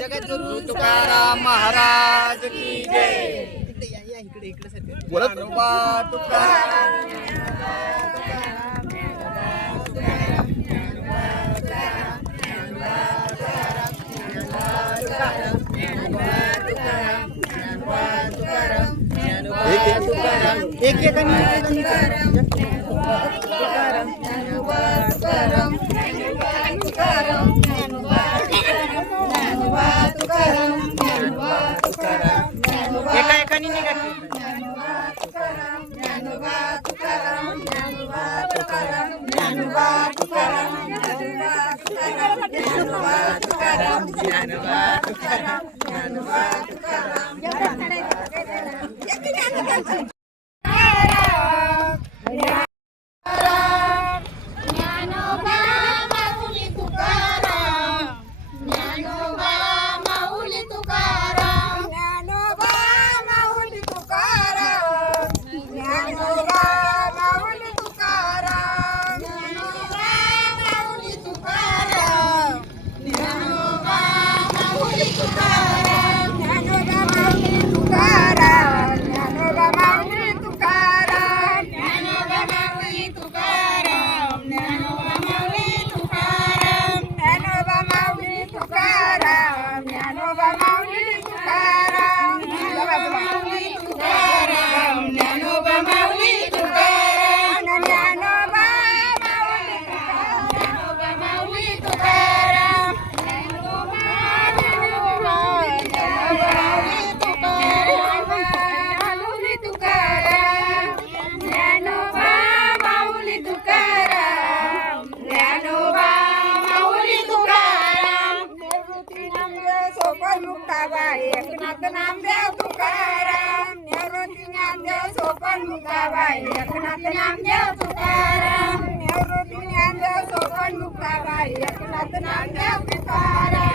जगद्गुरु तुकाराम महाराज की जय. ज्ञानोबा तुकाराम एक एकाने निघा एकनाथ नामदेव तुकाराम निवृत्ती ज्ञानदेव सोपान मुक्ताबाई एकनाथ नामदेव तुकाराम निवृत्ती ज्ञानदेव सोपान मुक्ताबाई एकनाथ नामदेव तुकाराम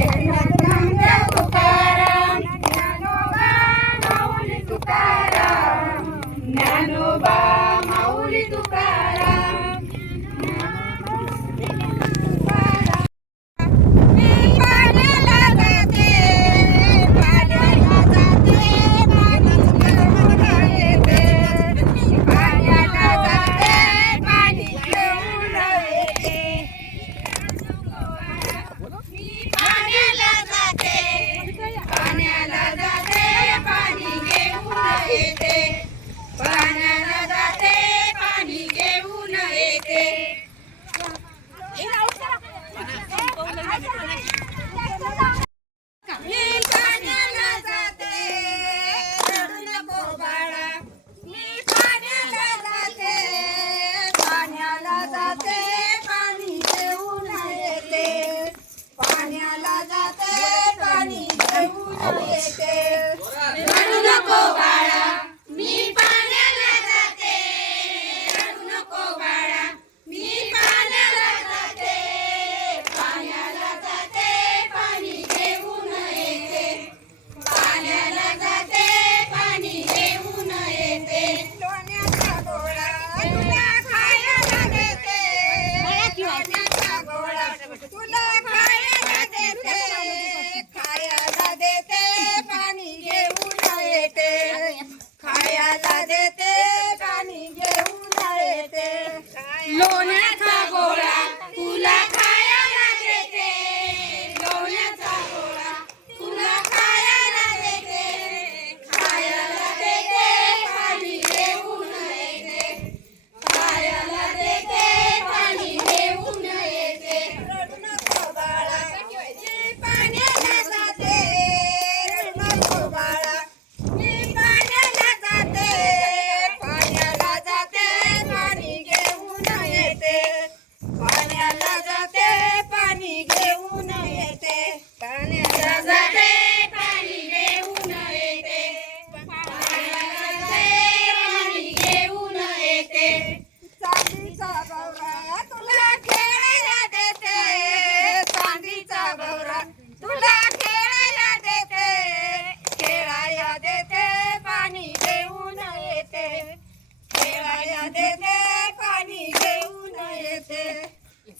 एकनाथ नामदेव तुकाराम ज्ञानोबा माऊली तुकाराम ज्ञानोबा माऊली तुकाराम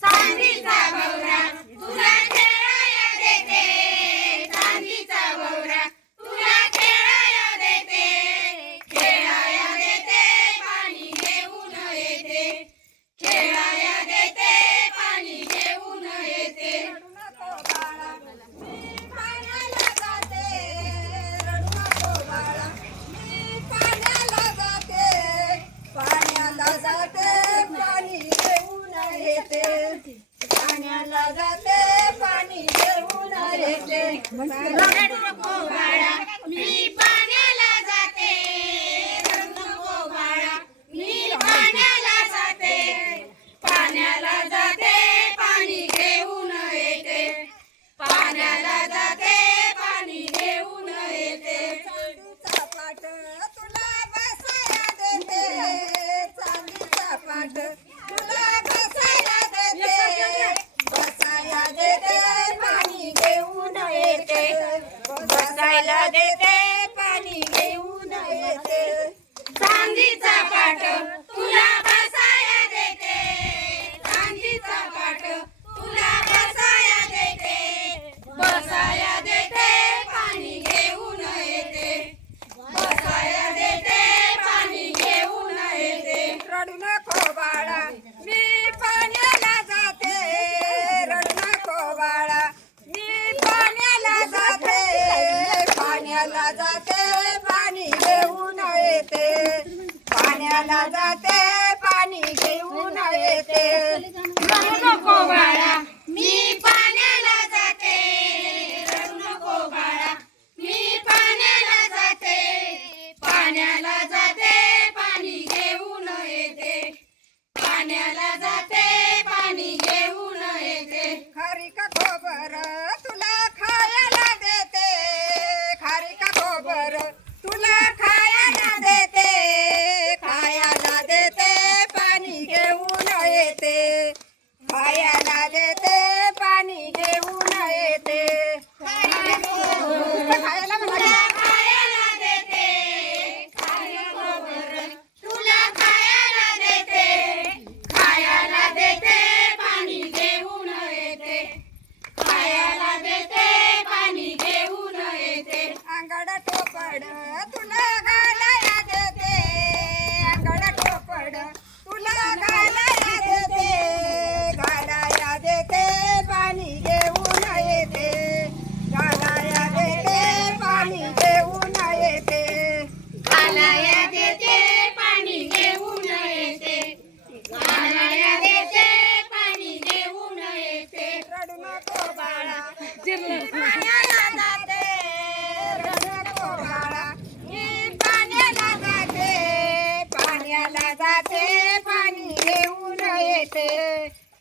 चांदीचा भवरा तुला खेळाया देते, चांदीचा भवरा तुला खेळाया देते, खेळाया देते पाणी घेऊन येते, खेळाया देते पाणी घेऊन येते. रडू नको बाळा मी पाण्याला जाते, रडू नको बाळा मी पाण्याला जाते, पाण्याला जाते पाणी घेऊन येते, पाण्याला जाते पाणी घेऊन येते. रडू नको बाळा मी पाण्याला जाते, रडू नको बाळा मी पाण्याला जाते, पाण्याला जाते पाणी घेऊन येते, पाण्याला जाते पाणी घेऊन येते. चांदीचा पाट तुला बसाया देते, चांदीचा पाट तुला बसाया देते, बसाया देते पाणी घेऊन येते, बसायला देते पाणी घेऊन येते. चांदीचा पाट तुला बसाया देते, चांदीचा पाट तुला बसाया देते, बसाया देते पाणी घेऊन येते, बसाया देते पाणी घेऊन येते. रडू नको बाळा मी पाण्याला जाते, रडू नको बाळा मी पाण्याला जाते, पाण्याला जाते पाणी घेऊन येते, पाण्याला जाते पाणी घेऊन येते. रडू नको बाळा मी पाण्याला जाते, रडू नको बाळा मी पाण्याला जाते, पाण्याला जाते पाणी घेऊन येते, पाण्याला जाते पाणी घेऊन येते. खारीक खोबर तुला खायला देते, खारीक खोबर तुला खायला देते, खायला देते पाणी घेऊन येते, खायला देते पाणी घेऊन येते. खायला म्हणा खायला देते, खारीक खोबर तुला खायला देते, खायला देते पाणी घेऊन येते, खायला देते पाणी घेऊन येते. अंगड टोपड तुला घालाया देते, अंगड टोपड तुला घालाया देते, घालाया देते पाणी घेऊन येते, घालाया देते पाणी घेऊन येते, घालाया देते पाणी घेऊन येते, घालाया देते पाणी घेऊन येते. रडू नको बाळा पाण्याला जाते, रडू नको बाळा मी पाण्याला जाते, पाण्याला जाते पाणी घेऊन येते,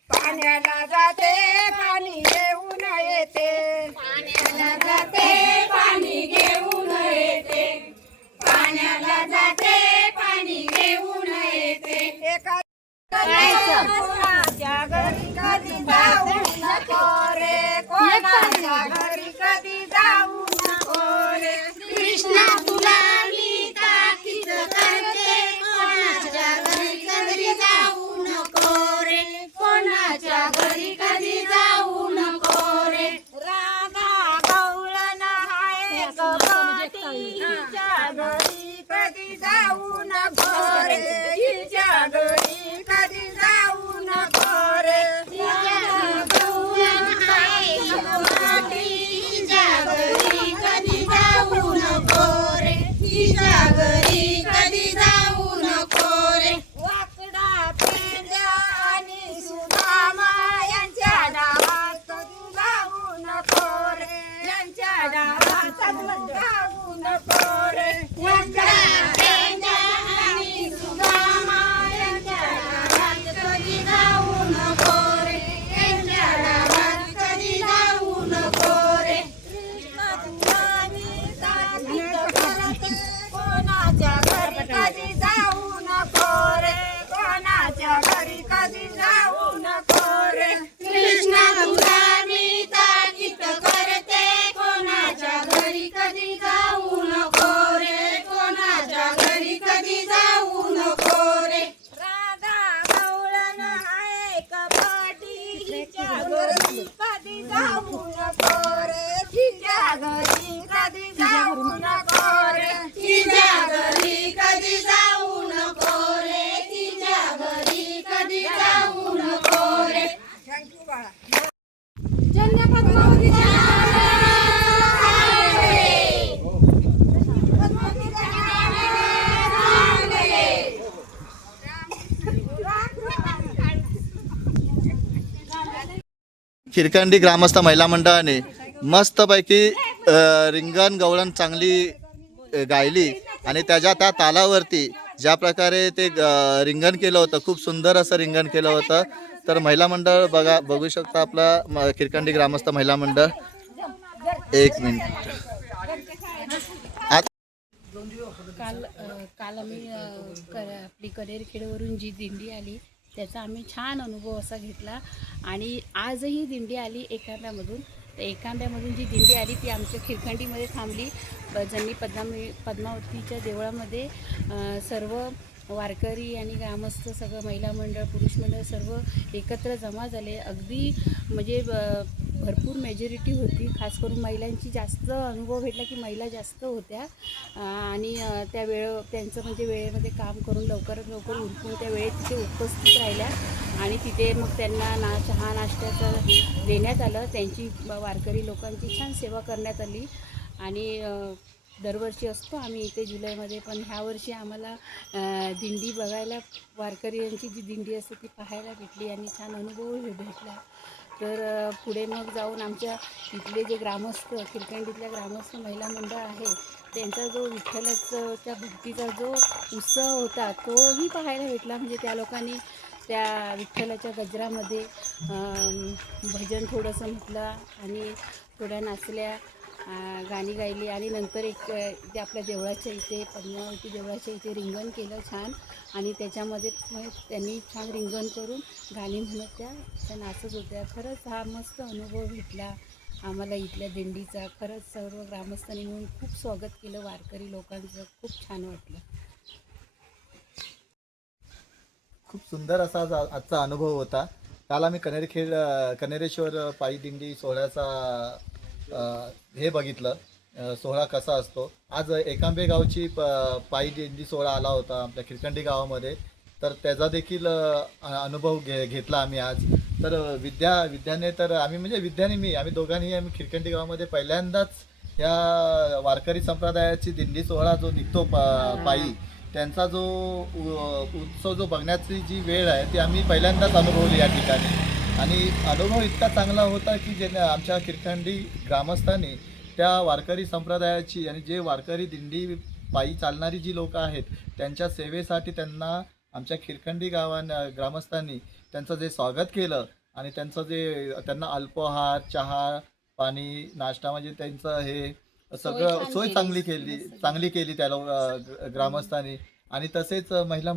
पाण्याला जाते पाणी घेऊन येते, पाण्याला जाते पाणी घेऊन येते, पाण्याला जाते पाणी घेऊन येते. एका कोणाच्या घरी कधी जाऊ नको रे, कोणाच्या घरी कधी जाऊ नको रे, कृष्णा तुला मी ताकीद करते, कोणाच्या घरी कधी जाऊ नको रे, कोणाच्या घरी कधी कधी जाऊ नको रे तिच्या घरी कधी जाऊ नको रे तिच्या घरी कधी जाऊ नको रे तिच्या घरी कधी जाऊ नको रे. थँक्यू बाळा. जन्य पद्मावतीच्या खिरकंडी ग्रामस्थ महिला मंडळाने मस्तपैकी रिंगण गवळण चांगली गायली आणि त्याच्या त्या तालावरती ज्या प्रकारे ते रिंगण केलं होतं, खूप सुंदर असं रिंगण केलं होतं. तर महिला मंडळ बघू शकता आपला खिरकंडी ग्रामस्थ महिला मंडळ. एक मिनिट. काल आम्ही आपली कनेरखेडवरून जी दिंडी आली त्याचा आम्ही छान अनुभव असा घेतला आणि आजही दिंडी आली एखाद्यामधून. तर एखाद्यामधून जी दिंडी आली ती आमच्या खिरखंडीमध्ये थांबली. जन्नी पद्मावतीच्या देवळामध्ये सर्व वारकरी आणि ग्रामस्थ सगळं महिला मंडळ पुरुष मंडळ सर्व एकत्र जमा झाले. अगदी म्हणजे भरपूर मेजॉरिटी होती. खास करून महिलांची जास्त अनुभव भेटला की महिला जास्त होत्या आणि त्यांचं म्हणजे वेळेमध्ये काम करून लवकरात लवकर उरकून त्या वेळेत तिथे उपस्थित राहिल्या आणि तिथे मग त्यांना चहा नाश्त्याचं देण्यात आलं. त्यांची वारकरी लोकांची छान सेवा करण्यात आली आणि दरवर्षी असतो आम्ही इथे जुलैमध्ये, पण ह्या वर्षी आम्हाला दिंडी बघायला वारकऱ्यांची जी दिंडी असते ती पाहायला भेटली आणि छान अनुभव भेटला. तर पुढे मग जाऊन आमच्या इथले जे ग्रामस्थ खिरकंडीतल्या ग्रामस्थ महिला मंडळ आहे त्यांचा जो विठ्ठलाच्या भक्तीचा जो उत्सव होता तोही पाहायला भेटला. म्हणजे त्या लोकांनी त्या विठ्ठलाच्या गजरामध्ये भजन थोडंसं म्हटलं आणि थोड्या नाचल्या, गाणी गायली आणि नंतर इथे आपल्या देवळाच्या इथे पद्मावती देवळाच्या इथे रिंगण केलं छान आणि त्याच्यामध्ये त्यांनी छान रिंगण करून गाणी म्हणत त्या नाचत होत्या. खरंच हा मस्त अनुभव भेटला आम्हाला इथल्या दिंडीचा. खरंच सर्व ग्रामस्थांनी मिळून खूप स्वागत केलं वारकरी लोकांचं. खूप छान वाटलं. खूप सुंदर असा आजचा अनुभव होता. काल आम्ही कनेरेश्वर पायी दिंडी सोहळ्याचा हे बघितलं, सोहळा कसा असतो. आज एकांबे गावची पायी दिंडी सोहळा आला होता आपल्या खिरकंडी गावामध्ये. तर त्याचा देखील अनुभव घेतला आम्ही आज. तर विद्याने तर आम्ही म्हणजे विद्याने आम्ही दोघांनी आम्ही खिरकंडी गावामध्ये पहिल्यांदाच या वारकरी संप्रदायाची दिंडी सोहळा जो निघतो पायी त्यांचा जो उत्सव जो बघण्याची जी वेळ आहे ती आम्ही पहिल्यांदाच अनुभवली या ठिकाणी. आणि अनुभव इतका चांगला होता की जे आमच्या खिरखंडी ग्रामस्थांनी त्या वारकरी संप्रदायाची आणि जे वारकरी दिंडी पायी चालणारी जी लोक आहेत त्यांच्या सेवेसाठी त्यांना आमच्या खिरखंडी ग्रामस्थांनी त्यांचं जे स्वागत केलं आणि त्यांचं जे त्यांना अल्पोहार, चहा, पाणी, नाश्ता म्हणजे त्यांचं हे सगळं सोय चांगली केली त्या ग्रामस्थांनी. आणि तसेच महिला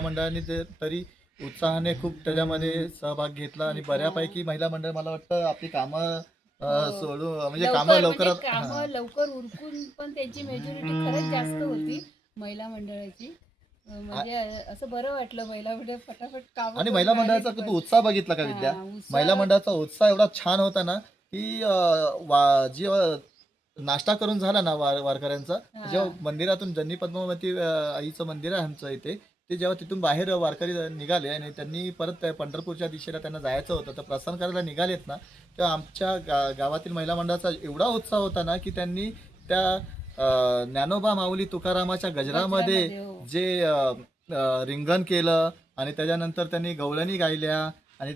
मंडळाने तरी उत्साहाने खूप त्याच्यामध्ये सहभाग घेतला आणि बऱ्यापैकी महिला मंडळ मला वाटतं आपली कामं सोडून म्हणजे कामं लवकर उरकून पण त्यांची मेजॉरिटी खरंच जास्त होती महिला मंडळाची. म्हणजे असं बरं वाटलं महिला मंडळ फटाफट काम. आणि महिला मंडळाचा तू उत्साह बघितला का विद्या? महिला मंडळाचा उत्साह एवढा छान होता ना की जी नाश्ता करून झाला ना वारकऱ्यांचा, जेव्हा मंदिरातून जन्नी पद्मावती आईचं मंदिर आहे आमचं इथे, ते जेव्हा तिथून बाहेर वारकरी निघाले आणि त्यांनी परत पंढरपूरच्या दिशेला त्यांना जायचं होतं तर प्रस्थान करायला निघालेत ना, तेव्हा आमच्या गावातील महिला मंडळाचा एवढा उत्साह होता ना की त्यांनी त्या ज्ञानोबा माऊली तुकारामाच्या गजरामध्ये जे रिंगण केलं आणि त्याच्यानंतर त्यांनी गवळणी गायल्या आणि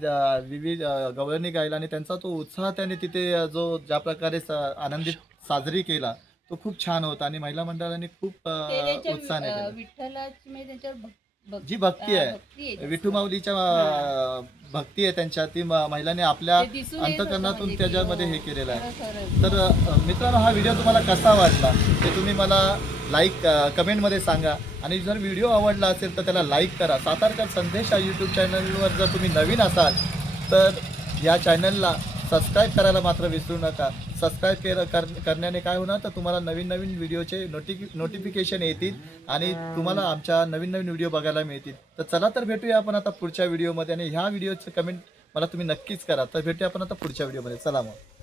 विविध गवळणी गायला आणि त्यांचा तो उत्साह त्यांनी तिथे जो ज्या प्रकारे आनंदित साजरी केला तो खूप छान होता. आणि महिला मंडळाने खूप उत्साहाने विठ्ठलाची म्हणजे त्यांच्यावर जी भक्ती आहे, विठू माऊलीच्या भक्ती आहे त्यांच्या, ती महिलांनी आपल्या अंतकरणातून त्याच्यामध्ये हे केलेलं आहे. तर मित्रांनो, हा व्हिडिओ तुम्हाला कसा वाटला ते तुम्ही मला कमेंटमध्ये सांगा. आणि जर व्हिडिओ आवडला असेल तर त्याला लाईक करा. सातारकर संदेश या यूट्यूब चॅनलवर जर तुम्ही नवीन असाल तर या चॅनलला सबस्क्राईब करायला मात्र विसरू नका. सबस्क्राईब करण्याने काय होणार तर तुम्हाला नवीन नवीन व्हिडिओचे नोटिफिकेशन येतील आणि तुम्हाला आमच्या नवीन नवीन व्हिडिओ बघायला मिळतील. तर चला तर भेटूया आपण आता पुढच्या व्हिडिओमध्ये. आणि ह्या व्हिडिओचं कमेंट मला तुम्ही नक्कीच करा. तर भेटूया आपण आता पुढच्या व्हिडिओमध्ये. चला मग.